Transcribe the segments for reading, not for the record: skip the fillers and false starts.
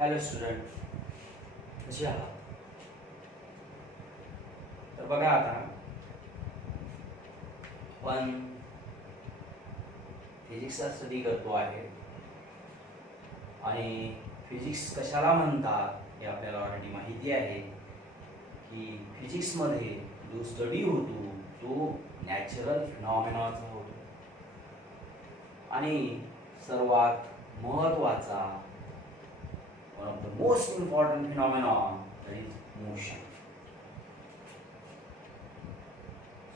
Hello student, कसे आहात? तर बघा आता आपण फिजिक्सचा स्टडी करतो आहे आणि फिजिक्स कशाला म्हणतात हे आपल्याला ऑलरेडी माहिती आहे की फिजिक्समध्ये जो स्टडी होतो तो नॅचरल फिनॉमिनाचा होतो आणि सर्वात महत्त्वाचा one of the most important phenomena that is motion.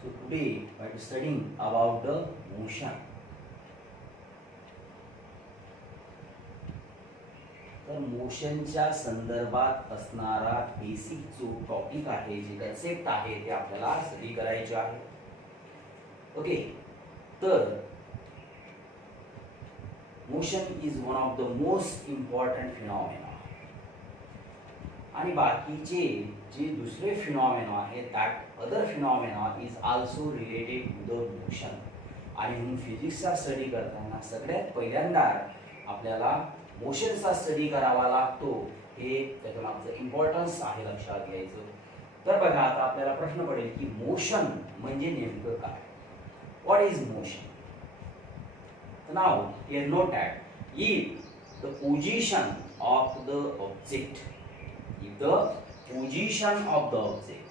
So today we are studying about the motion. तर मोशनच्या संदर्भात असणारा बेसिक जो टॉपिक आहे, जे कन्सेप्ट आहे ते आपल्याला स्टडी करायचे आहे. ओके, तर motion is one of the most important phenomena आणि बाकीचे जे दुसरे फिनॉमिना आहेत that other phenomena is also related to the motion. आणि म्हणून फिजिक्सचा स्टडी करताना सगळ्यात पहिल्यांदा आपल्याला मोशनचा स्टडी करावा लागतो. हे त्याच्या मागचं इम्पॉर्टन्स आहे लक्षात घ्यायचं. तर बघा आता आपल्याला प्रश्न पडेल की मोशन म्हणजे नेमकं काय? What is motion? Now here note that if the position of the object,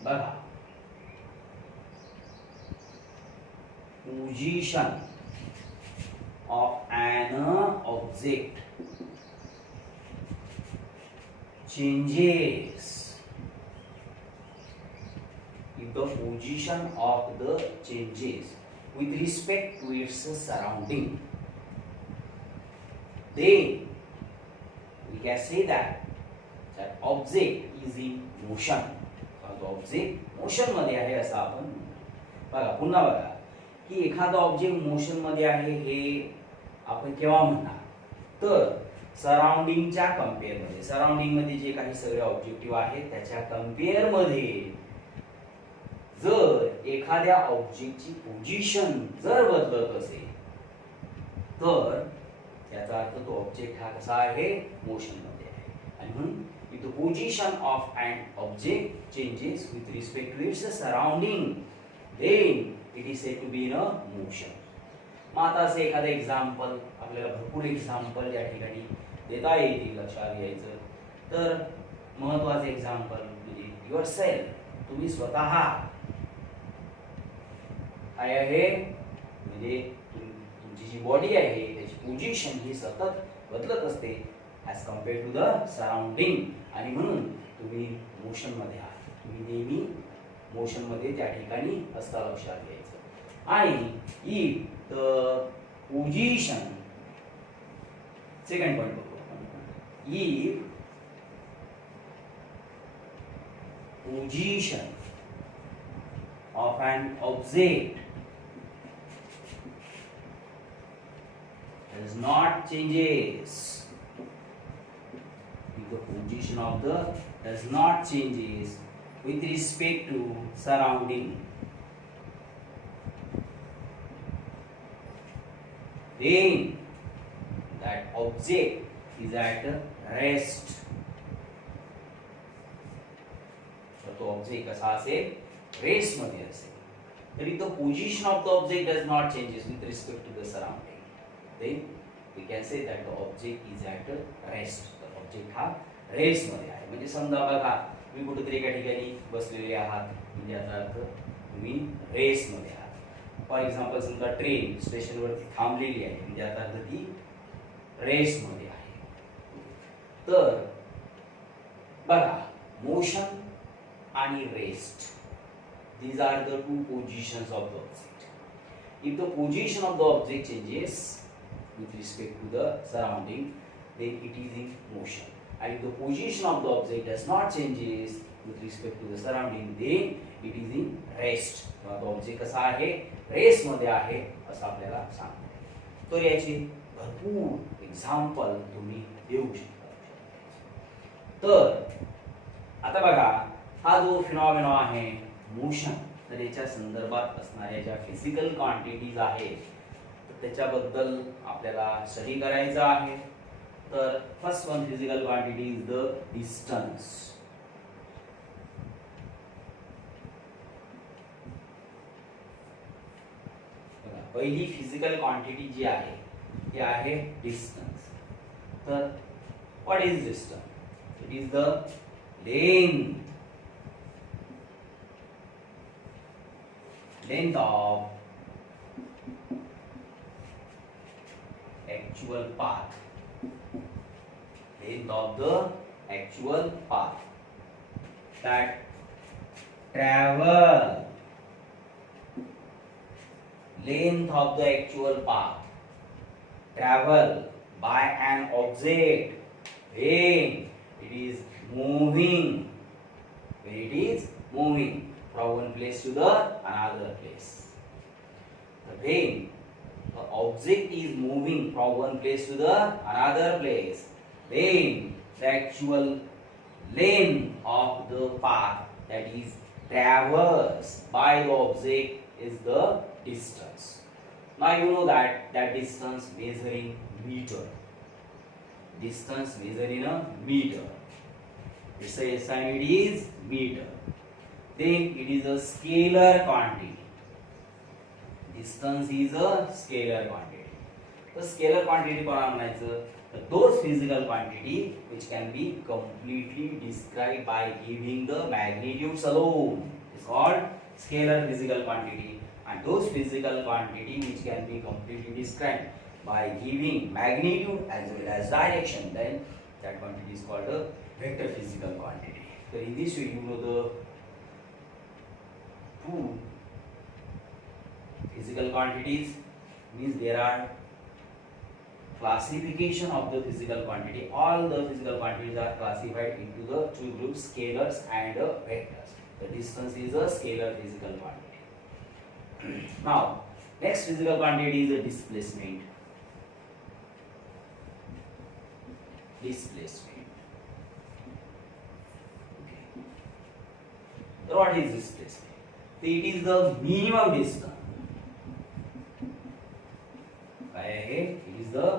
बघा position of an object changes, if the position of the changes with respect to its surrounding, then we can say that object is in motion. तो object motion मध्ये आहे असं आपण बघा. पुन्हा बघा की एखादा ऑब्जेक्ट मोशन मध्ये आहे हे आपण केव्हा म्हणणार? तर सराउंडिंगच्या कंपेअर मध्ये. सराउंडिंग मध्ये जे काही सगळे ऑब्जेक्टिव्ह आहेत त्याच्या कंपेअर मध्ये जर एखाद्या ऑब्जेक्टची पोझिशन जर बदलत असेल तर याचा अर्थ तो ऑब्जेक्ट हा कसा आहे? मोशन मध्ये आहे. आणि म्हणून if the position of an object changes with respect to its surrounding then it is said to be in a motion. मग आता असं एखादं एक्झाम्पल आपल्याला भरपूर एक्झाम्पल या ठिकाणी देता येतील लक्षात घ्यायचं. तर महत्त्वाचं एक्झाम्पल म्हणजे युअर सेल्फ, तुम्ही स्वतः काय आहे म्हणजे तुमची जी बॉडी आहे त्याची पोझिशन ही सतत बदलत असते as compare to the surrounding. आणि म्हणून तुम्ही मोशन मध्ये आहात, तुम्ही नेहमी मोशन मध्ये त्या ठिकाणी असता लक्षात घ्यायचं. आणि if the position, second point बघू आपण, if position of an object does not changes, if the position of the does not changes with respect to surrounding, then that object is at rest. तर तो ऑब्जेक्ट कसा असेल? रेस्ट मध्ये असेल. तरी the position of the object does not changes with respect to the surrounding, then we can say that the object is at rest. the object हा रेस्ट मध्ये आहे. म्हणजे समजा बघा तुम्ही कुठेतरी एका ठिकाणी बसलेले आहात म्हणजे याचा अर्थ तुम्ही रेस्ट मध्ये आहात. फॉर एक्झाम्पल समजा ट्रेन स्टेशनवरती थांबलेली आहे म्हणजे याचा अर्थ ती रेस्ट मध्ये आहे. तर बघा मोशन आणि rest, these are the two positions of the object. If the position of the object changes with respect to the surrounding, then it is in motion. And if the position of the object does not changes with respect to the surrounding, then it is in rest. तो ऑब्जेक्ट कसा आहे? रेस्ट मध्ये आहे असं आपल्याला सांगतो. तर याची भरपूर एक्झाम्पल तुम्ही देऊ शकता. तर आता बघा हा जो फिनॉमिना आहे मोशन, तर याच्या संदर्भात असणाऱ्या ज्या फिजिकल क्वांटिटीज आहेत त्याच्याबद्दल आपल्याला स्टडी करायचं आहे. तर first one physical quantity is the distance. पहिली फिजिकल क्वांटिटी जी आहे ती आहे डिस्टन्स. तर what is distance? It is the length of actual path, length of the actual path that travel, length of the actual path travel by an object when it is moving, from one place to the another place. When the object is moving from one place to the another place, then the actual length of the path that is traversed by the object is the distance. Now you know that distance measure in meter. Distance measure in a meter. It's a SI, it is meter. Then it is a scalar quantity. Distance is a scalar quantity. The scalar quantity कोणाला म्हणायचं? Those physical quantity which can be completely described by giving the magnitudes alone is called scalar physical quantity. And those physical quantity which can be completely described by giving magnitude as well as direction, then that quantity is called a vector physical quantity. So in this way you know the two physical quantities, means there are classification of the physical quantity. All the physical quantities are classified into the two groups, scalars and vectors. The distance is a scalar physical quantity. Now next physical quantity is a displacement. Okay. So what is displacement? So it is the minimum distance. It is the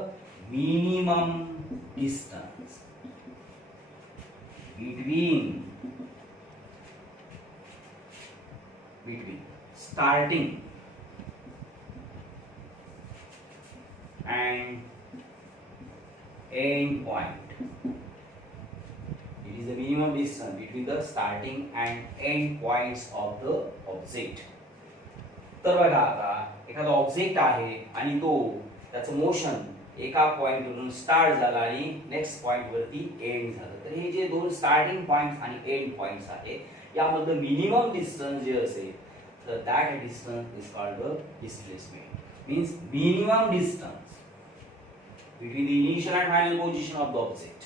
minimum distance between starting and end point. It is the minimum distance between the starting and end points of the object. तर बघा आता एखादा ऑब्जेक्ट आहे आणि तो त्याचं मोशन एका पॉइंट वरून स्टार्ट झाला आणि नेक्स्ट पॉइंट वरती एंड झालं. तर हे जे दोन स्टार्टिंग पॉइंट्स आणि एंड पॉइंट्स आहेत यामधलं मिनिमम डिस्टन्स जे असेल तर that distance is called the displacement. Means minimum distance between the initial and final position of the object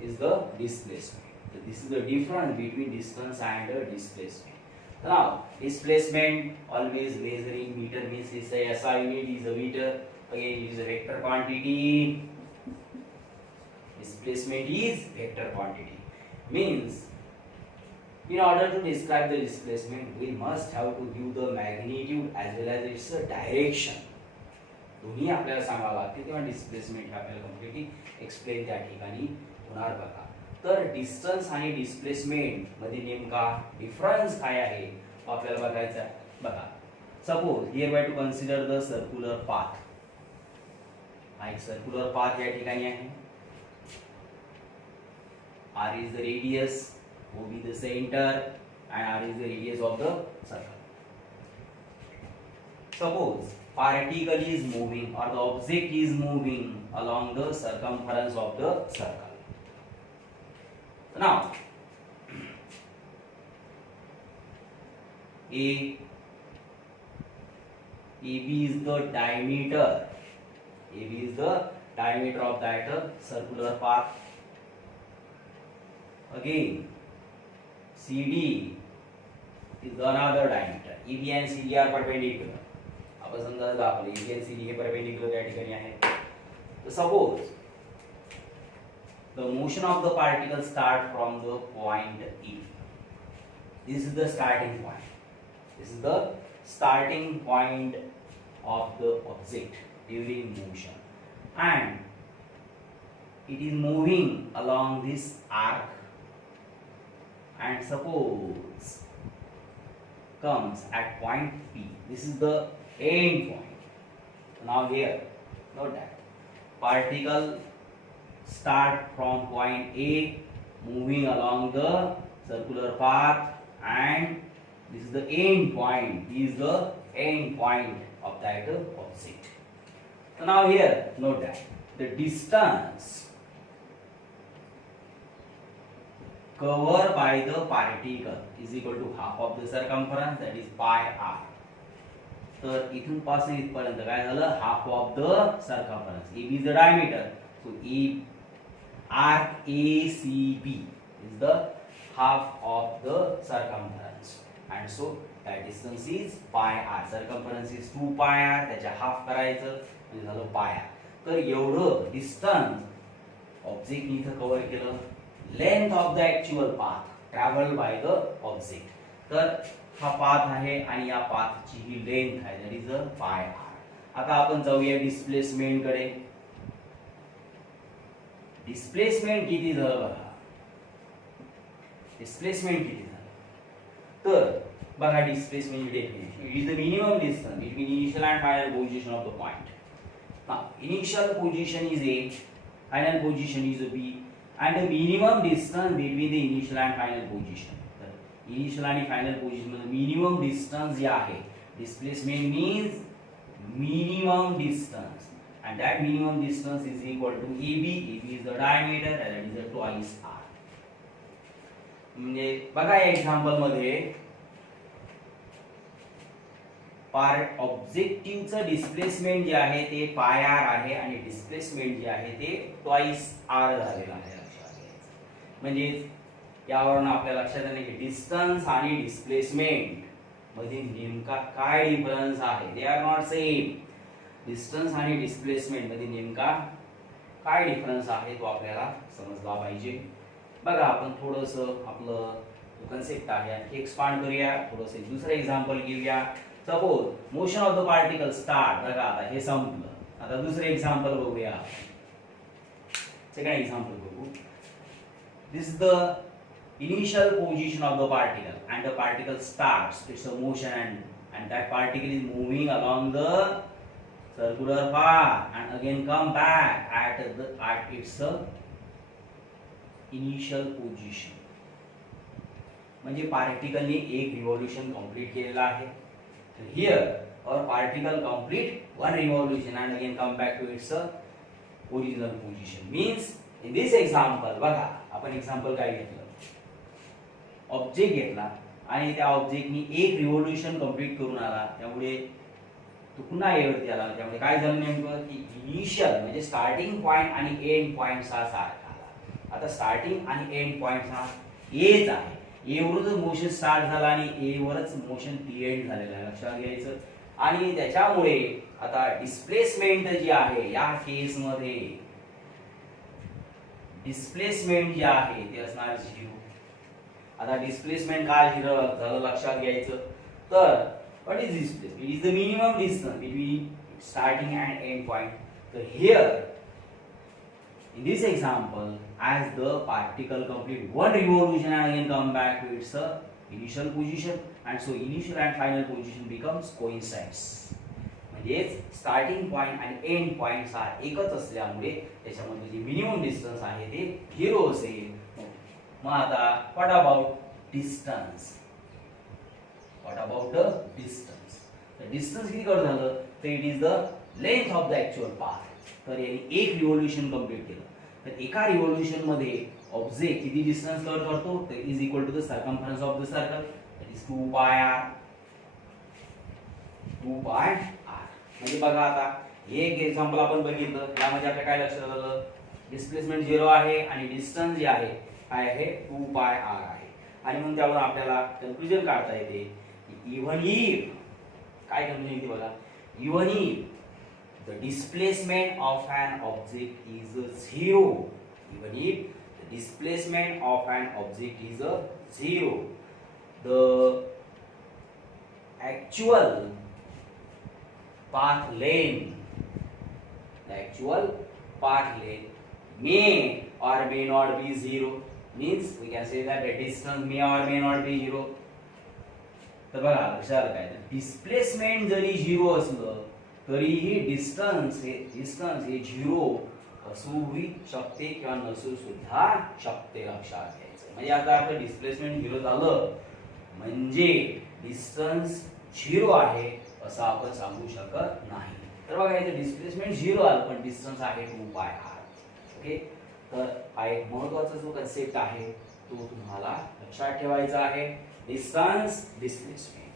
is the displacement. So this is the difference between distance and displacement. Now displacement always measure in meter, means it's a SI unit is a meter. Again it is a vector quantity. Displacement is vector quantity. Means in order to describe the displacement we must have to give the magnitude as well as its direction. दोन्ही आपल्याला सांगावं लागते तेव्हा डिस्प्लेसमेंट हे आपल्याला completely explain त्या ठिकाणी होणार. बघा तर डिस्टन्स आणि डिस्प्लेसमेंट मध्ये नेमका डिफरन्स काय आहे तो आपल्याला बघायचा आहे. बघा suppose here by two consider the circular path. हा एक सर्क्युलर पाथ या ठिकाणी आहे. R is the radius, OB the center and R is the radius of the circle. Suppose particle is moving or the object is moving along the circumference of the circle. Now AB is the diameter. AB is the diameter of that circular path. Again CD is another diameter. EB and CD are perpendicular. आपण समजा दाखवले EB and CD हे perpendicular त्या ठिकाणी आहेत. So suppose the motion of the particle start from the point E. This is the starting point. This is the starting point of the object during motion, and it is moving along this arc and suppose comes at point P. This is the end point. Now here, note that particle start from point A, moving along the circular path, and this is the end point. This is the end point of that object. So now here, note that the distance covered by the particle is equal to half of the circumference, that is pi r. तर इथून पासून इथपर्यंत काय झालं, half of the circumference. AB is the diameter, so arc ACB is the half of the circumference, and so that distance is pi r. Circumference is 2 pi r, त्याच्या हाफ करायचं म्हणजे झालं pi r. तर एवढं डिस्टन्स ऑब्जेक्ट इथं कव्हर केलं. Length of the actual path travel by the object. तर हा पाथ आहे आणि या पाथची ही लेंथ आहे, दॅट इज पाय आर. आता आपण जाऊया डिस्प्लेसमेंट कडे. डिस्प्लेसमेंट किती झालं बघा. डिस्प्लेसमेंट किती झालं तर बघा, displacement definition, it is the minimum distance between initial and final position of the point. Now initial position is A, final position is B, and the minimum distance between the initial and final position. तर इनिशियल आणि final position मध्ये minimum distance जे आहे, displacement means minimum distance, and that minimum distance is equal to AB. AB is the diameter, and that is twice r. म्हणजे बघा या एक्झाम्पल मध्ये पार्ट ऑब्जेक्टिव्हचं डिस्प्लेसमेंट जे आहे ते पाय आर आहे आणि डिस्प्लेसमेंट जे आहे ते ट्वाइस आर झालेलं आहे. म्हणजे यावरून आपल्या लक्षात येईल की डिस्टन्स आणि डिस्प्लेसमेंट मध्ये नेमका काय डिफरन्स आहे. They are not same. Distance आणि डिस्प्लेसमेंट मध्ये नेमका काय डिफरन्स आहे तो आपल्याला समजला पाहिजे. बघा आपण थोडंसं आपलं कन्सेप्ट आहे आणखी एक्सपांड करूया. थोडंसं दुसरं एक्झाम्पल घेऊया. Suppose motion of the particle start. बघा आता हे संपलं. आता दुसरं एक्झाम्पल बघूया. सेकंड एक्झाम्पल बघू. This is the initial position of the particle, and the particle starts its motion, and that particle is moving along the circular path and again come back at its initial position. म्हणजे पार्टिकलने एक revolution complete केलेला आहे. Here our particle complete one revolution and again come back to its original position. Means in this example, बघा आपण एक्झाम्पल काय घेतलं, ऑब्जेक्ट घेतला आणि त्या ऑब्जेक्टनी एक रिव्होल्यूशन कंप्लीट करून आला, त्यामुळे तो पुन्हा एवढी आला. त्यामुळे काय झालं नेमकं की इनिशियल म्हणजे स्टार्टिंग पॉइंट आणि एंड पॉइंट हा सारखा आला. आता स्टार्टिंग आणि एंड पॉइंट हा एच आहे. एवढं जर मोशन स्टार्ट झाला आणि ए वरच मोशन एंड झालेलं आहे, लक्षात घ्यायचं. आणि त्याच्यामुळे आता डिस्प्लेसमेंट जी आहे या केस मध्ये डिस्प्लेसमेंट जे आहे ते असणार 0. आता डिस्प्लेसमेंट काय झालं लक्षात घ्यायचं. तर what is displacement? It is the minimum distance between starting and and point. तर here in this example, as the particle complete one revolution and again come back to its initial position, and so initial and final position becomes coincides. म्हणजे starting point आणि and points हा एकच असल्यामुळे त्याच्यामध्ये जे minimum distance आहे ते 0 असेल. मग आता what about distance? What about the distance? The distance किती कट झालं तर it is the length of the actual path. तर याने एक रिव्होल्यूशन कंप्लीट केलं. तर एका रिव्होल्यूशन मध्ये ऑब्जेक्ट किती डिस्टन्स कव्हर करतो तर is equal to the circumference of the circle, that is 2 pi r. 2 pi r. म्हणजे बघा आता एक एक्झाम्पल आपण बघितलं, यामध्ये आपल्या काय लक्षात आलं, डिस्प्लेसमेंट 0 आहे आणि डिस्टन्स जे आहे काय आहे 2 पाय आर आहे. आणि मग त्यावर आपल्याला कन्क्लुजन काढता येते इव्हन इफ, काय कन्क्लुजन येते बघा, even if the displacement of an object is 0, even if the displacement of an object is 0, the actual path length may or may not be 0. Means we can say that the distance may or may not be 0. तर बघा लक्षात काय डिस्प्लेसमेंट जरी 0 असलं तरीही डिस्टन्स हे 0 असूही शकते किंवा नसू सुद्धा शकते. लक्षात घ्यायचं म्हणजे याचा अर्थ डिस्प्लेसमेंट 0 झालं म्हणजे डिस्टन्स 0 आहे असं आपण सांगू शकत नाही. तर बघा इथे डिस्प्लेसमेंट 0 आलं पण डिस्टन्स आहे 2πr. ओके, तर हा एक महत्त्वाचा जो कन्सेप्ट आहे तो तुम्हाला लक्षात ठेवायचा आहे. Distance, displacement.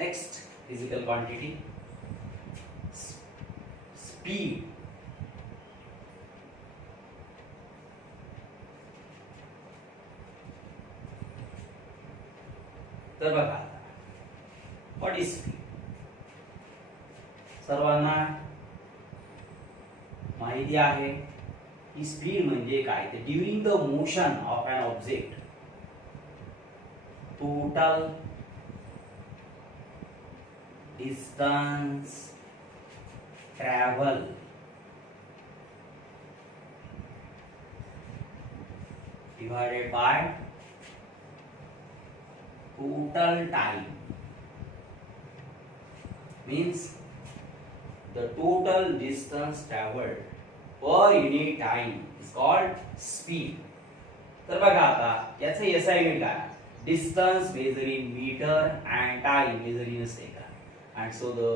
Next physical quantity, speed. तर बघा व्हॉट इज स्पीड. सर्वांना माहिती आहे की स्पीड म्हणजे काय. तर during the motion of an object total distance travel divided by total time means the total distance traveled per unit time is called speed. तर बघा आता याचं SI युनिट काय. distance measured in meter and time measured in second. And so the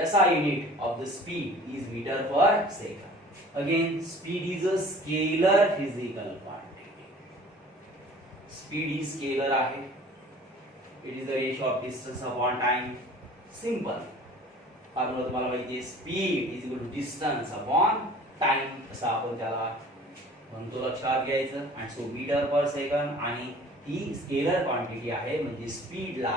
SI unit of the speed is meter per second. Again, speed is a scalar physical quantity. Speed is scalar आहे. It is the ratio of distance upon time. Simple. Formula तुम्हाला माहिती आहे. Speed is equal to distance upon time असं आपण त्याला म्हणतो. लक्षात घ्यायचं. And so meter per second आणि ही स्केलर क्वांटिटी आहे म्हणजे स्पीडला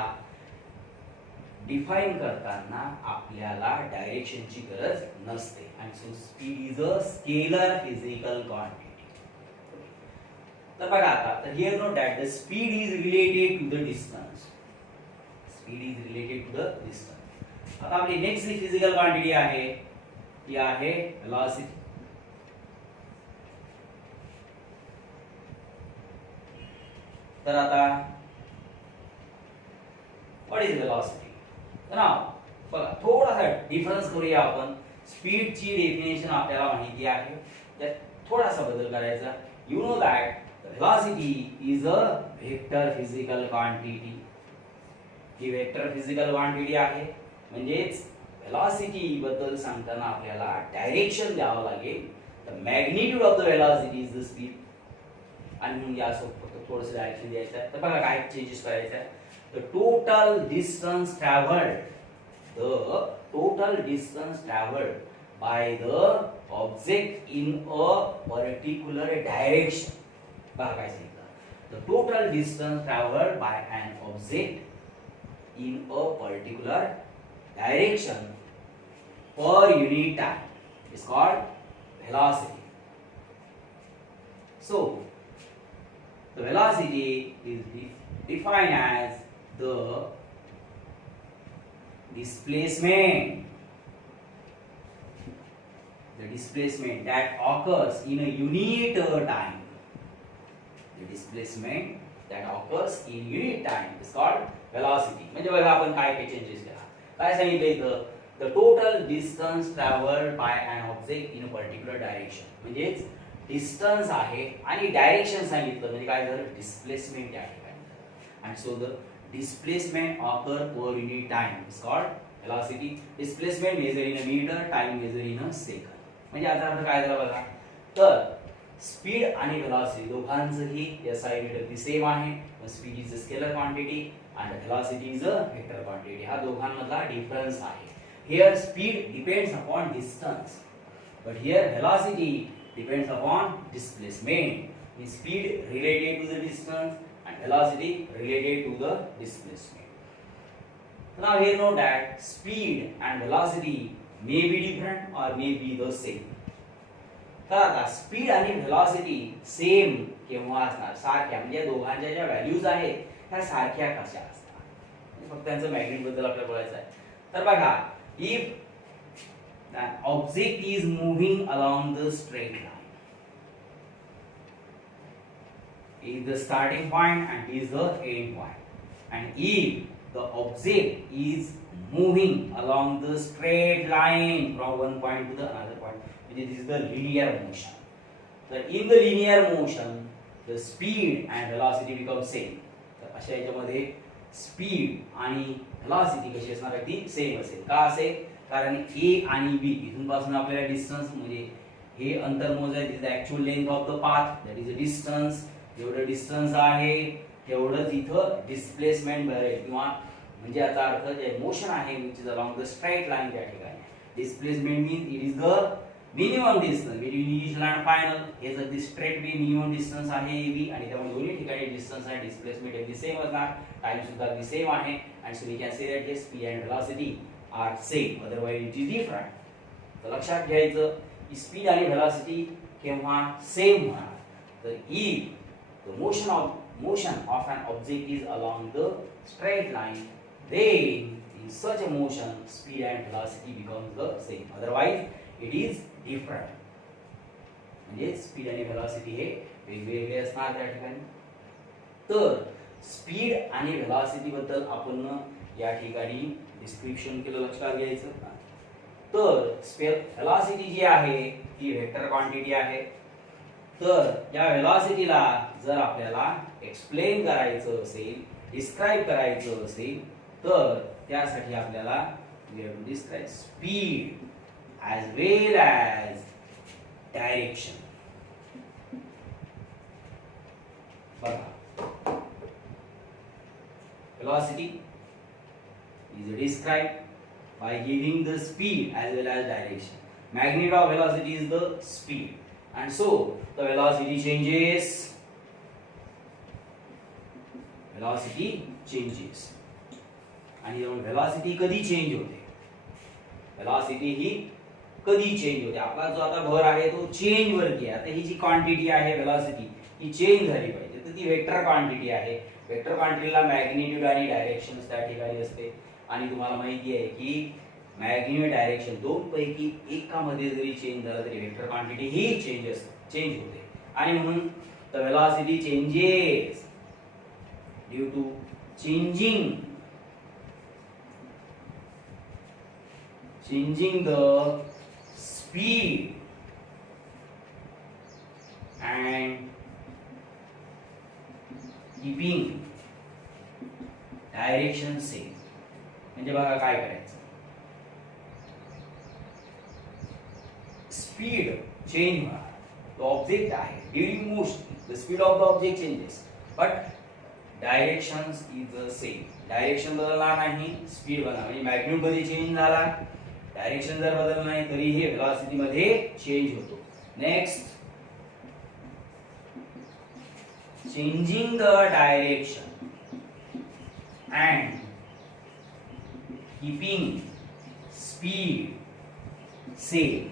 डिफाइन करताना आपल्याला डायरेक्शनची गरज नसते. आणि so speed is a scalar physical quantity. तर बघा आता तर here note that the speed is related to the distance. Speed is related to the distance. आता आपली नेक्स्ट जी फिजिकल क्वांटिटी आहे ती आहे वेलोसिटी. तर आता व्हॉट इज वेलोसिटी. नाव बघा थोडासा डिफरन्स करूया आपण. स्पीडची डेफिनेशन आपल्याला माहिती आहे त्यात थोडासा बदल करायचा. You know that velocity is a vector physical quantity. He vector physical quantity आहे म्हणजेच वेलोसिटी बद्दल सांगताना आपल्याला डायरेक्शन द्यावं लागेल. The magnitude of the velocity is the speed. आणि मग यासोबत थोडंसं डायरेक्शन द्यायचं आहे. तर बघा काय चेंजेस करायचं आहे. The total distance traveled by the object in a particular direction. बघा काय सांगितलं. The total distance traveled by an object in a particular direction per unit time is called velocity. So the velocity is defined as the displacement that occurs in a unit time. The displacement that occurs in unit time is called velocity. म्हणजे बघा आपण काय काय चेंजेस केला. काय सांगितलं इथं. the total distance traveled by an object in a particular direction. म्हणजेच डिस्टन्स आहे आणि डायरेक्शन सांगितलं म्हणजे काय झालं डिस्प्लेसमेंट या ठिकाणी. and so the displacement occur per unit time is called velocity, displacement measure in a meter, time measure in a second. म्हणजे याचा अर्थ काय झाला बघा, तर स्पीड आणि व्हेलॉसिटी दोघांचंही SI युनिट अगदी सेम आहे. Speed is a scalar quantity and velocity is a vector quantity. हा दोघांमधला डिफरन्स आहे. Here speed depends upon distance, but here velocity depends upon displacement. The speed related to the distance and velocity related to the displacement. Now here note that speed and velocity may be different or may be the same. तर आता स्पीड आणि velocity same केव्हा असणार, सारख्या, म्हणजे दोघांच्या ज्या व्हॅल्यूज आहेत त्या सारख्या कशा असतात, फक्त त्यांचं मॅग्निट्यूड बद्दल आपल्याला बोलायचं आहे. तर बघा, if an object is moving along the straight line, is the starting point and is the end point, and if the object is moving along the straight line from one point to the another point, this is the linear motion. So in the linear motion the speed and velocity become same. तर अशा याच्यामध्ये स्पीड आणि व्हेलॉसिटी कशी असणार आहे, ती सेम असेल. का असेल, कारण A आणि B इथून पासून आपल्याला डिस्टन्स, म्हणजे हे अंतर मोजायचे, is the actual length of the path, that is a distance. जेवढं डिस्टन्स आहे तेवढंच इथं डिस्प्लेसमेंट भरेल, किंवा म्हणजे याचा अर्थ जे मोशन आहे which is along the straight line त्या ठिकाणी, displacement means it is the minimum distance between initial and final. हे जर the straight way minimum distance आहे AB, आणि त्यामुळे दोन्ही ठिकाणी डिस्टन्स आणि डिस्प्लेसमेंट अगदी सेम असणार, टाइम सुद्धा अगदी सेम आहे. And so we can say that speed and velocity are same, otherwise it is different. तर लक्षात घ्यायचं की स्पीड आणि व्हेलॉसिटी केव्हा सेम होणार, तर if the motion of an object is along the straight line, then in such a motion speed and velocity becomes the same, otherwise it is different. म्हणजे स्पीड आणि व्हेलॉसिटी हे वेगवेगळे असणार त्या ठिकाणी. तर स्पीड आणि व्हेलॉसिटी बद्दल आपण या ठिकाणी डिस्क्रिप्शन केलं, लक्षात घ्यायचं. तर व्हेलॉसिटी जी आहे ती वेक्टर क्वांटिटी आहे. तर या व्हेलॉसिटीला जर आपल्याला एक्सप्लेन करायचं असेल, डिस्क्राइब करायचं असेल, तर त्यासाठी आपल्याला we have to describe speed as well as direction. बघा, velocity is described by giving the speed as well as direction. Magnitude of velocity is the speed, and so the velocity changes. Velocity changes. आणि व्हेलॉसिटी कधी चेंज होते, व्हेलॉसिटी ही कधी चेंज होते, आपला जो आता भर आहे तो चेंज वरती आहे. आता ही जी क्वांटिटी आहे व्हेलॉसिटी ही चेंज झाली पाहिजे, तर ती वेक्टर क्वांटिटी आहे. वेक्टर क्वांटिटीला मॅग्निट्यूड आणि डायरेक्शन त्या ठिकाणी असते. आणि तुम्हाला माहिती आहे की मॅग्निट्यूड डायरेक्शन दोन पैकी एकामध्ये जरी चेंज झाला तरी वेक्टर क्वांटिटी ही चेंज होते. आणि म्हणून the velocity changes due to changing the speed and keeping direction same. म्हणजे बघा काय करायचं, स्पीड चेंज होणार, तो ऑब्जेक्ट आहे during motion the speed of the object changes, but direction is the same. Direction बदलणार नाही, स्पीड बदलणार. म्हणजे मॅग्निट्यूड मध्ये चेंज झाला, डायरेक्शन जर बदललं नाही तरी हे व्हेलॉसिटी मध्ये चेंज होतो. Next, changing the direction and keeping speed same.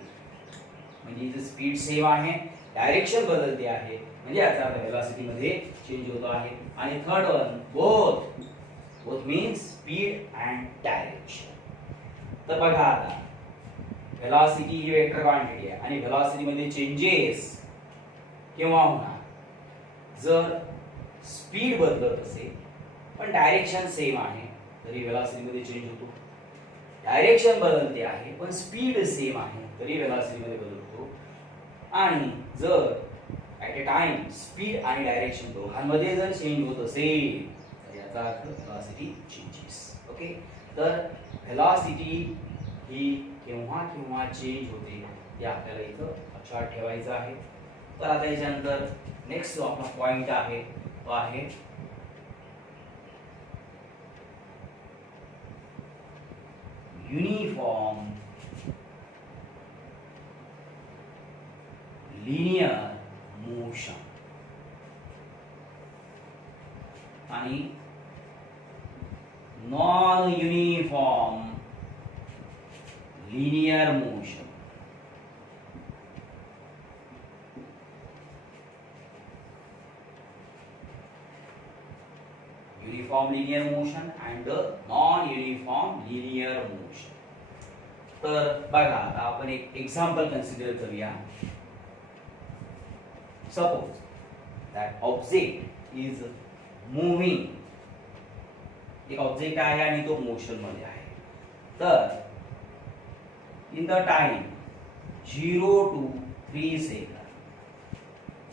म्हणजे इथे स्पीड सेम आहे, डायरेक्शन बदलते आहे, म्हणजे याचा अर्थ व्हेलॉसिटी मध्ये चेंज होतो आहे. आणि third one, both means speed and direction. तर बघा आता व्हेलॉसिटी ही वेक्टर क्वांटिटी आहे आणि व्हेलॉसिटी मध्ये चेंजेस केव्हा होणार, जर स्पीड बदलत असेल पण डायरेक्शन सेम आहे तरी व्हेलॉसिटी मध्ये चेंज होतो. डायरेक्शन बदलते आहे पण स्पीड सेम आहे तरी व्हेलॉसिटी मध्ये बदल होतो. आणि जर ॲट अ टाइम स्पीड आणि डायरेक्शन दोघांमध्ये जर चेंज होत असेल तर याचा अर्थ व्हेलॉसिटी चेंजेस. ओके, तर व्हेलॉसिटी ही केव्हा केव्हा चेंज होते ते आपल्याला इथं लक्षात ठेवायचं आहे. तर आता याच्यानंतर नेक्स्ट जो आपला पॉइंट आहे तो आहे युनिफॉर्म लिनियर मोशन आणि non uniform linear motion. Uniform linear motion and non-uniform linear motion. तर बघा आता आपण एक एक्झाम्पल कन्सिडर करूया. Suppose that object is moving. एक ऑब्जेक्ट आहे आणि तो मोशन मध्ये आहे. तर in the time 0 to 3 second,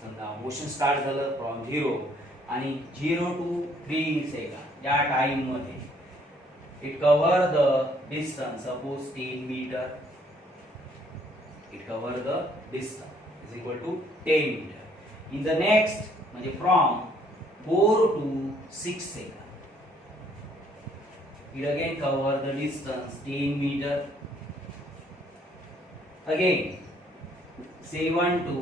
समजा मोशन स्टार्ट झालं फ्रॉम 0 आणि 0 to 3 सेकंड या टाइम मध्ये it cover the distance suppose 10 meter. It cover the distance is equal to 10 meter. In the next म्हणजे from 4 to 6 second it again cover the distance 10 meter. Again 7 to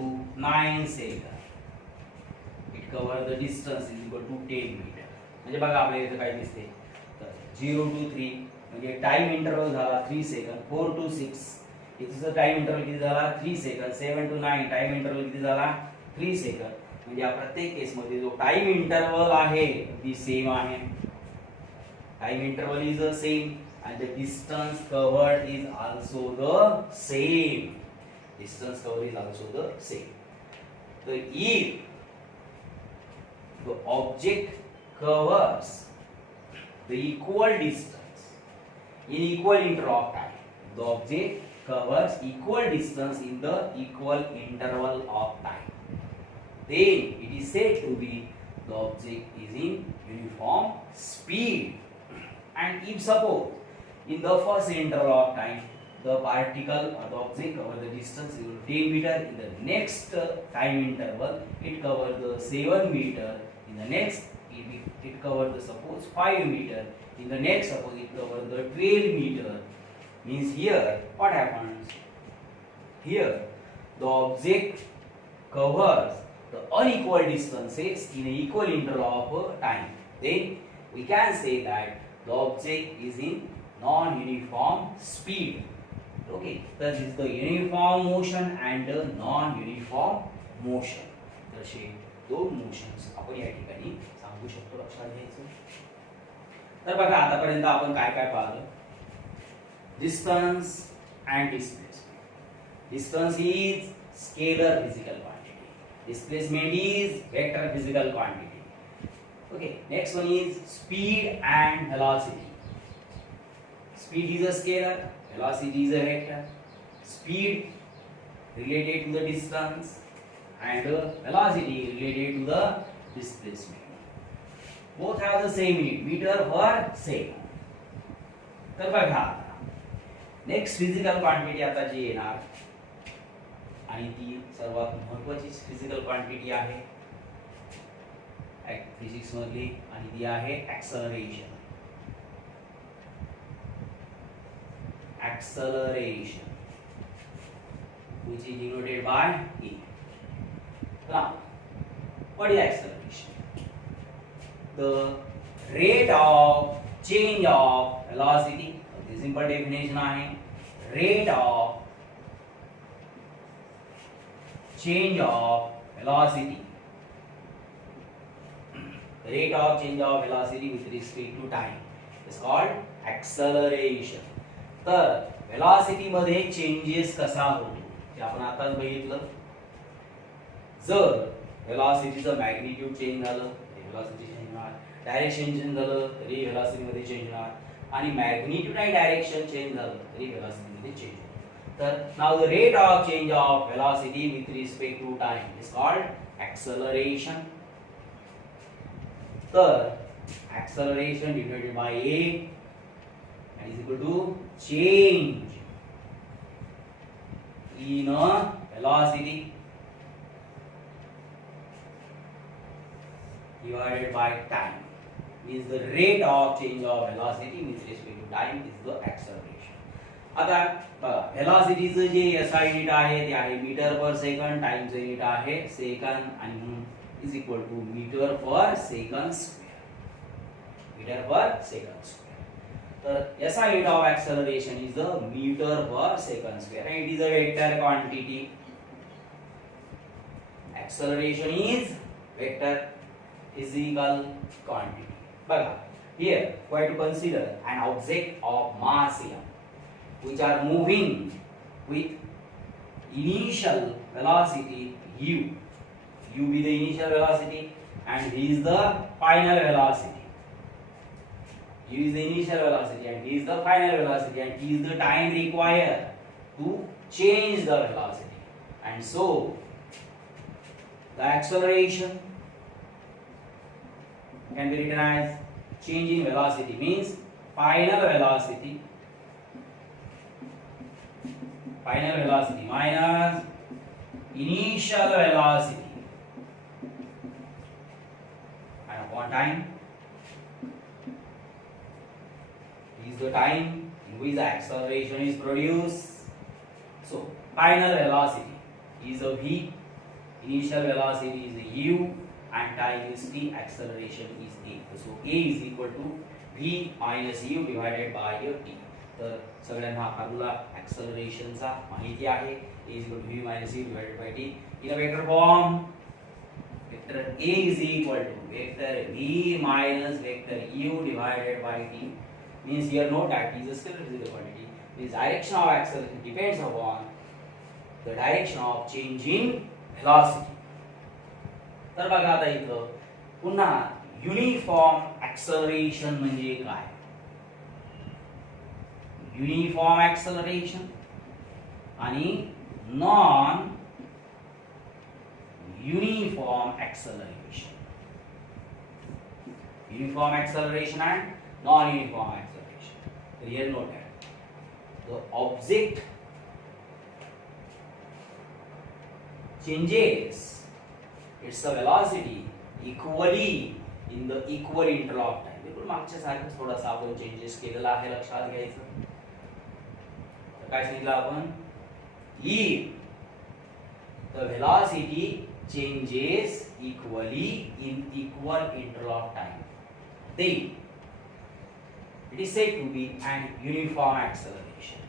9 second it cover the distance is equal to 10 meter. म्हणजे बघा आपल्याला इथे काय दिसते, तर 0 to 3 म्हणजे time interval झाला 3 सेकंड. 4 to 6 इथेचा टाइम इंटरवल किती झाला 3 सेकंड. 7 to 9 टाइम इंटरवल किती झाला 3 सेकंड. म्हणजे या प्रत्येक केस मध्ये जो टाइम इंटरवल आहे ती सेम आहे. Time interval is the same and the distance covered is also the same. Distance covered is also the same. So if the object covers the equal distance in equal interval of time, the object covers equal distance in the equal interval of time, then it is said to be the object is in uniform speed. And if suppose in the first interval of time the particle or the object cover the distance is 10 meter, in the next time interval it covers the 7 meter, in the next it covers the suppose 5 meter, in the next suppose it covers the 12 meter. Means here what happens, here the object covers the unequal distances in an equal interval of time, then we can say that the object is in non-uniform speed. Okay, that is the uniform motion and the non-uniform motion. तसे दोन मोशन्स आपण या ठिकाणी सांगू शकतो, लक्षात घ्यायचं. तर बघा आतापर्यंत आपण काय काय पाहिलं. Distance and displacement. Distance is scalar physical quantity. Displacement is vector physical quantity. Okay, next one is speed and velocity. Speed is a scalar, velocity is a vector. Speed related to the distance and velocity related to the displacement. Both have the same unit, meter per second. तर बघा next physical quantity आता जी येणार आणि ती सर्वात महत्त्वाची physical quantity आहे फिजिक्स मधली, आणि ती आहे acceleration. Acceleration, which is denoted by E. Now, what is acceleration? The rate of change of velocity. The simple definition आहे rate of change of velocity. The rate of change of velocity with respect to time is called acceleration. तर velocity मध्ये चेंजेस कसा होतो ते आपण आताच बघितलं. जर velocityचं मॅग्निट्यूड चेंज झालं तरी velocity चेंज होणार, डायरेक्शन चेंज झालं तरी velocity मध्ये चेंज होणार, आणि मॅग्निट्यूड आणि डायरेक्शन चेंज झालं तरी velocity मध्ये चेंज होणार. तर now the rate of change of velocity with respect to time is called acceleration. तर acceleration divided by A, and is equal to change in a velocity divided by time. Means the rate of change of velocity with respect to time is the acceleration. आता velocityचं जे SI unit आहे ते आहे metre per second, टाइमचं युनिट आहे सेकंड आणि म्हणून is equal to metre per second square. Metre per second square. तर SI unit of acceleration is the meter per second square and it is a vector quantity. Acceleration is vector physical quantity. बघा, here we have to consider an object of mass m which are moving with initial velocity u. U be the initial velocity and v is the final velocity. U is the initial velocity and v is the final velocity and t is the time required to change the velocity. And so the acceleration can be written as change in velocity means final velocity minus initial velocity and upon time is the time in which the acceleration is produced. So final velocity is a v, initial velocity is a u and time is t, acceleration is a. So a is equal to v minus u divided by t. तर सगळ्यांना फॉर्म्युला ऍक्सलरेशनचा माहिती आहे. a is equal to v minus u divided by t in a vector form. Vector a is equal to vector v minus vector u divided by t. Means here note that is a scalar physical quantity. This direction of acceleration depends upon the direction of change in velocity. तर बघा आता इथं पुन्हा uniform acceleration म्हणजे काय? Uniform acceleration आणि non uniform acceleration. Uniform acceleration and non-uniform acceleration. Here note that the object changes its velocity equally in the equal interval of time. बिलकुल मागच्या सारखंच थोडासा आपण चेंजेस केलेला आहे, लक्षात घ्यायचं. तर काय सांगितलं आपण? If the velocity changes equally in equal interval of time, then it is said to be an uniform acceleration.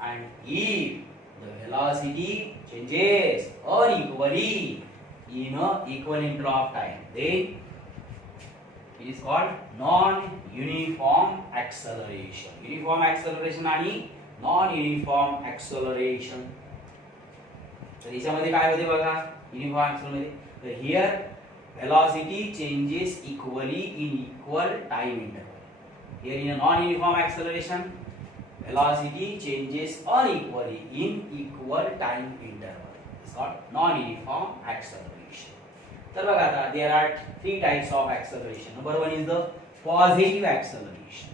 And if the velocity changes unequally in a equal interval of time, then it is called non-uniform acceleration. Uniform acceleration आणि non-uniform acceleration. तर याच्यामध्ये काय होते बघा युनिफॉर्म मध्ये. तर here velocity changes equally in equal time interval. Here in a non-uniform acceleration, velocity changes unequally in equal time interval. It's called non-uniform acceleration. तर बघा आता there are three types of acceleration. Number one is the positive acceleration.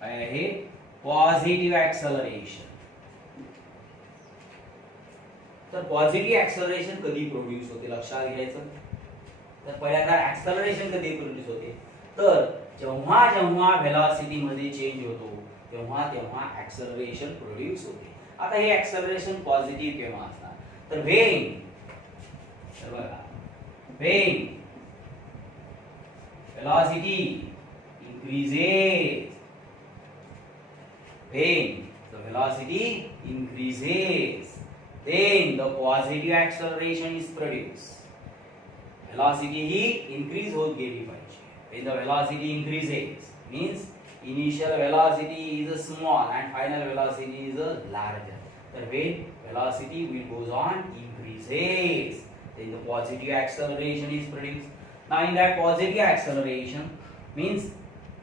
काय आहे? Positive acceleration. तर positive acceleration कधी प्रोड्यूस होते लक्षात घ्यायचं. तर पहिल्यांदा ऍक्सलरेशन कधी प्रोड्यूस होते? तर जेव्हा जेव्हा वेलोसिटी मध्ये चेंज होतो तेव्हा तेव्हा ऍक्सलरेशन प्रोड्यूस होते. आता हे ऍक्सलरेशन पॉझिटिव्ह केव्हा असणार? तर when velocity increases, when the velocity increases, then the positive acceleration is produced. Velocity ही increase होत गेली पाहिजे. When the velocity increases means initial velocity is small and final velocity is larger. So when velocity will goes on increases, then the positive acceleration is produced. Now in that positive acceleration means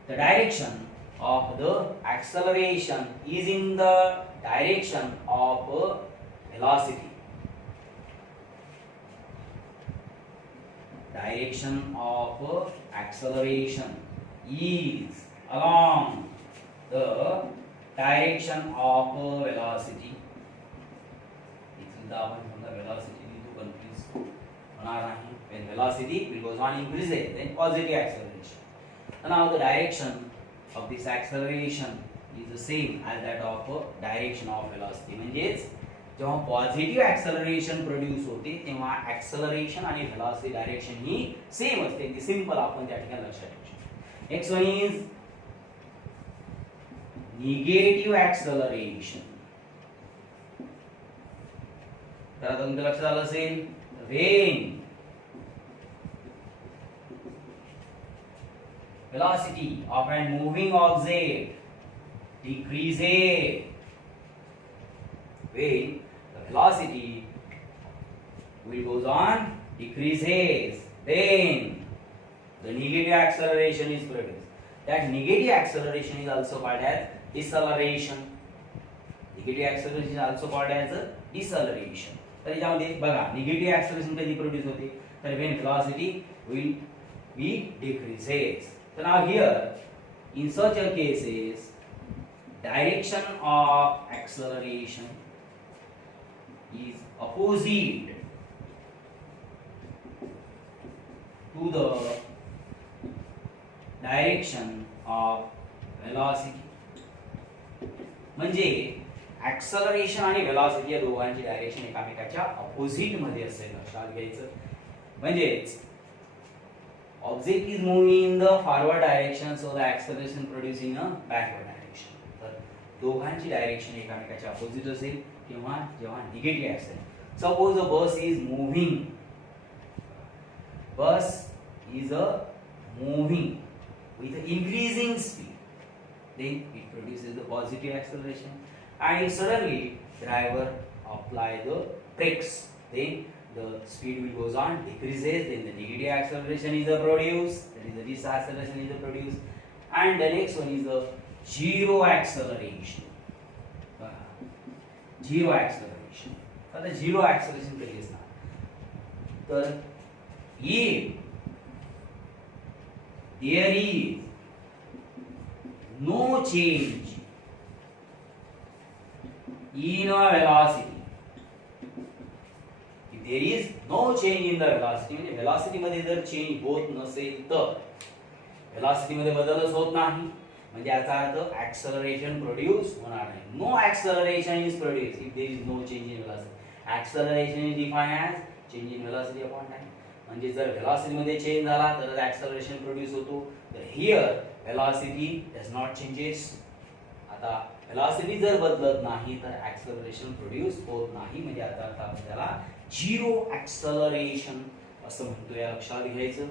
the direction of the acceleration is in the direction of velocity. Direction of acceleration is along the direction of velocity. इथं आपण समजा velocity लिहितो, confuse होणार नाही. When velocity will goes on increases, then positive acceleration. And now the direction of this acceleration is the same as that of direction of velocity. म्हणजेच जेव्हा positive acceleration produce होते तेव्हा ऍक्सलरेशन आणि व्हेलॉसिटी डायरेक्शन ही सेम असते. ती सिंपल आपण त्या ठिकाणी लक्षात ठेवू शकतो. Next one is negative acceleration. तर आता तुमच्या लक्षात आलं असेल, when velocity of a moving object decreases, when the velocity will goes on decreases, then the negative acceleration is produced. That negative acceleration is also called as deceleration. Negative acceleration is also called as deceleration. तर यामध्ये बघा negative acceleration कधी प्रोड्यूस होते, तर when velocity will be decreases. So now here, in such a cases, direction of acceleration is opposite to the direction of velocity. म्हणजे acceleration आणि velocity या दोघांची डायरेक्शन एकामेकाच्या अपोजिट मध्ये असेल, लक्षात घ्यायचं. म्हणजेच object is moving in the forward direction, so the acceleration produced in a backward direction. तर दोघांची डायरेक्शन एकामेकाच्या अपोजिट असेल किंवा जेव्हा निगेटिव्ह असेल. सपोज अ बस is moving, bus is moving with increasing speed, then it produces the positive acceleration. And if suddenly driver apply the brakes, then the speed will goes on decreases, then the negative acceleration is produced, that is the deceleration is produced. And the next one is the zero acceleration. Zero acceleration. आता zero acceleration कधी असणार, तर if there is no change in a velocity, there is no change in the velocity, म्हणजे velocity मध्ये जर चेंज होत नसेल तर velocity मध्ये बदलच होत नाही, म्हणजे याचा अर्थ acceleration प्रोड्यूस होणार नाही. No acceleration is produced if there is no change in velocity. Acceleration is defined as change in velocity upon time. म्हणजे जर velocity मध्ये चेंज झाला तर acceleration प्रोड्यूस होतो. तर here velocity does not changes. आता velocity जर बदलत नाही तर acceleration प्रोड्यूस होत नाही, म्हणजे याचा अर्थ आपण त्याला झिरो ऍक्सलरेशन असं म्हणतो. या लक्षात घ्यायचं.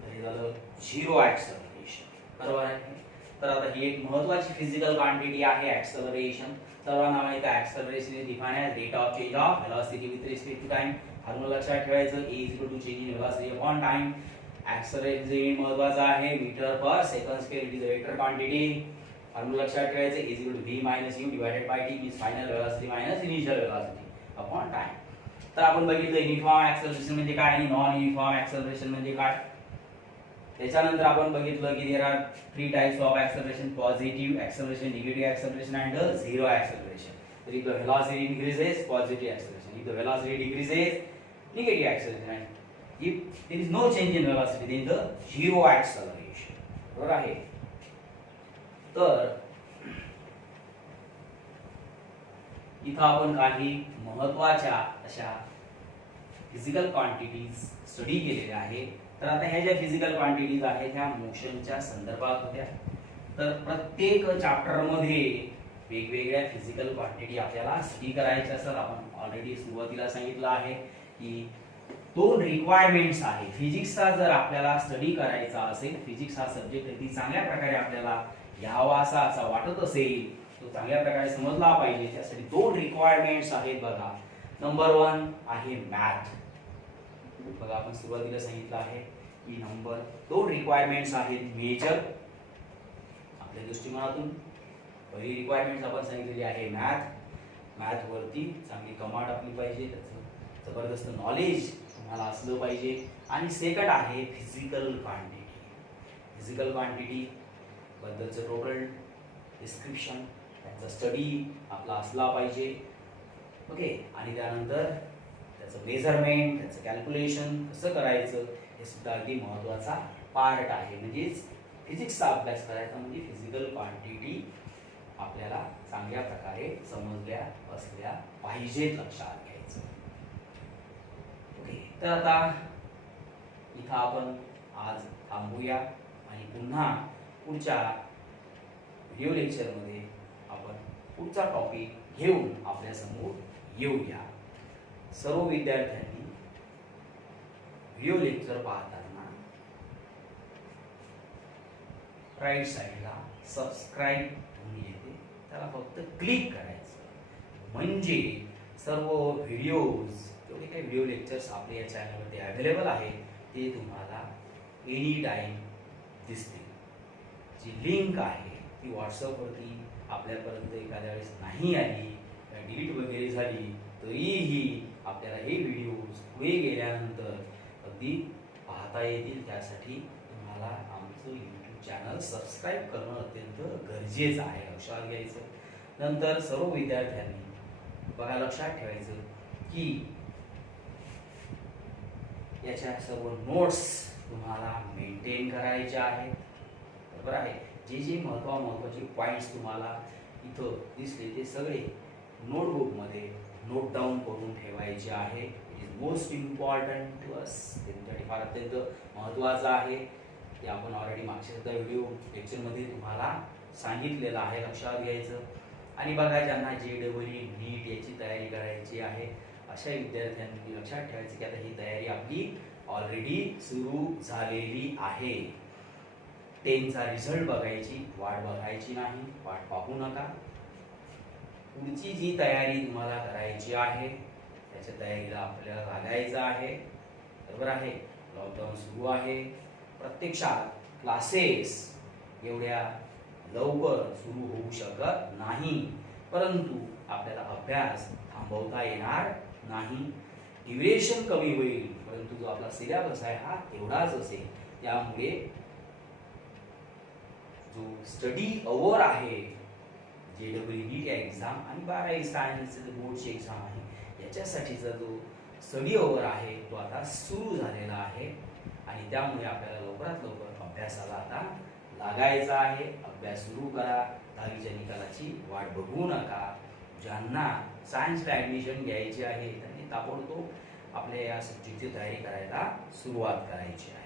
तर हे झालं झिरो ऍक्सलरेशन, बरोबर आहे. तर आता ही एक महत्त्वाची फिजिकल क्वांटिटी आहे ऍक्सलरेशन. सर्वांना माहिती आहे acceleration is defined as rate of change of velocity with respect to time. Formula लक्षात ठेवायचं, a = change in velocity upon time. Acceleration unit महत्त्वाचं आहे, metre per second square. It is a vector quantity. Formula लक्षात ठेवायचं, a = v - u divided by t means final velocity minus initial velocity upon time. तर आपण बघितलं uniform acceleration म्हणजे काय आणि नॉन युनिफॉर्म ऍक्सलरेशन म्हणजे काय. त्याच्यानंतर आपण बघितलं की there are 3 types of acceleration, positive acceleration, negative acceleration and zero acceleration. तर if the velocity increases, positive acceleration. If the velocity decreases, negative acceleration. And if there is no change in velocity, then the zero acceleration. बरोबर आहे. तर इथं आपण काही महत्त्वाच्या अशा physical quantities study केलेल्या आहेत. तर आता ह्या ज्या फिजिकल क्वांटिटीज आहेत ह्या मोशनच्या संदर्भात होत्या. तर प्रत्येक चॅप्टर मध्ये वेगवेगळ्या फिजिकल क्वांटिटी आपल्याला स्टडी करायच्या असतात. आपण ऑलरेडी सुरुवातीला सांगितलं आहे की 2 रिक्वायरमेंट्स आहे. फिजिक्सचा जर आपल्याला स्टडी करायचा असेल, फिजिक्स हा सब्जेक्ट अगदी चांगल्या प्रकारे आपल्याला यावासा असा वाटत असेल, तो चांगल्या प्रकारे समजला पाहिजे, त्यासाठी 2 रिक्वायरमेंट्स आहेत. बघा, नंबर 1 आहे मॅथ. बघा आपण सुरुवातीला सांगितलं आहे की नंबर 2 रिक्वायरमेंट्स आहेत मेजर. आपल्या दृष्टिकोनातून पहिली रिक्वायरमेंट्स आपण सांगितलेली आहे मॅथ. मॅथ वरती चांगली कमांड आपली पाहिजे, त्याचं जबरदस्त नॉलेज तुम्हाला असलं पाहिजे. आणि सेकंड आहे फिजिकल क्वांटिटी. फिजिकल क्वांटिटी बद्दलचं टोटल डिस्क्रिप्शन, त्याचा स्टडी आपला असला पाहिजे. ओके, आणि त्यानंतर त्याचं मेजरमेंट, त्याचं कॅल्क्युलेशन कसं करायचं हे सुद्धा अगदी महत्त्वाचा पार्ट आहे. म्हणजेच फिजिक्सचा अभ्यास करायचा म्हणजे फिजिकल क्वांटिटी आपल्याला चांगल्या प्रकारे समजल्या असल्या पाहिजेत, लक्षात घ्यायचं. ओके, तर आता इथं आपण आज थांबूया आणि पुन्हा पुढच्या व्हिडिओ लेक्चरमध्ये आपण पुढचा टॉपिक घेऊन आपल्या समोर येऊया. सर्व विद्यार्थ्यांनी व्हिडिओ लेक्चर पाहताना राईट साईडला सबस्क्राईब म्हणून येते, त्याला फक्त क्लिक करायचं म्हणजे सर्व व्हिडिओज जेवढे काही व्हिडिओ लेक्चर्स आपल्या या चॅनलवरती अवेलेबल आहेत ते तुम्हाला एनी टाईम दिसतील. जी लिंक आहे ती व्हॉट्सअपवरती आपल्यापर्यंत एखाद्या वेळेस नाही आली, डिलीट वगैरे झाली तरीही आपल्याला हे व्हिडिओज पुढे गेल्यानंतर अगदी पाहता येतील. त्यासाठी तुम्हाला आमचं यूट्यूब चॅनल सबस्क्राईब करणं अत्यंत गरजेचं आहे, लक्षात घ्यायचं. नंतर सर्व विद्यार्थ्यांनी बघा लक्षात ठेवायचं की याच्या सर्व नोट्स तुम्हाला मेंटेन करायच्या आहेत, बरोबर आहे. जे जे महत्त्वाचे पॉईंट्स तुम्हाला इथं दिसले ते सगळे नोटबुकमध्ये नोट डाऊन करून ठेवायचे आहे. It is most important to us, तुमच्यासाठी फार अत्यंत महत्त्वाचं आहे. ते आपण ऑलरेडी मागच्या सुद्धा व्हिडिओ लेक्चरमध्ये तुम्हाला सांगितलेलं आहे, लक्षात घ्यायचं. आणि बघा ज्यांना JEE नीट याची तयारी करायची आहे अशा विद्यार्थ्यांनी लक्षात ठेवायचं की आता ही तयारी आपली ऑलरेडी सुरू झालेली आहे. 10चा रिझल्ट बघायची वाट बघायची नाही, वाट पाहू नका. पुढची जी तयारी तुम्हाला करायची आहे त्याच्या तयारीला आपल्याला लागायचं आहे, बरोबर आहे. लॉकडाऊन सुरू आहे, प्रत्यक्षात क्लासेस एवढ्या लवकर सुरू होऊ शकत नाही, परंतु आपल्याला अभ्यास थांबवता येणार नाही. ड्युरेशन कमी होईल परंतु जो आपला सिलेबस आहे हा तेवढाच असेल. त्यामुळे जो स्टडी अवर आहे JEE नीट एक्झाम आणि 12वी सायन्सचं बोर्डची एक्झाम आहे याच्यासाठीचा जो स्टडी अवर आहे तो आता सुरू झालेला आहे आणि त्यामुळे आपल्याला लवकरात लवकर अभ्यासाला आता लागायचा आहे. अभ्यास सुरू करा, 10वीच्या निकालाची वाट बघू नका. ज्यांना सायन्सला ॲडमिशन घ्यायची आहे त्यांनी ताबडतोब आपल्या या सब्जेक्टची तयारी करायला सुरुवात करायची आहे.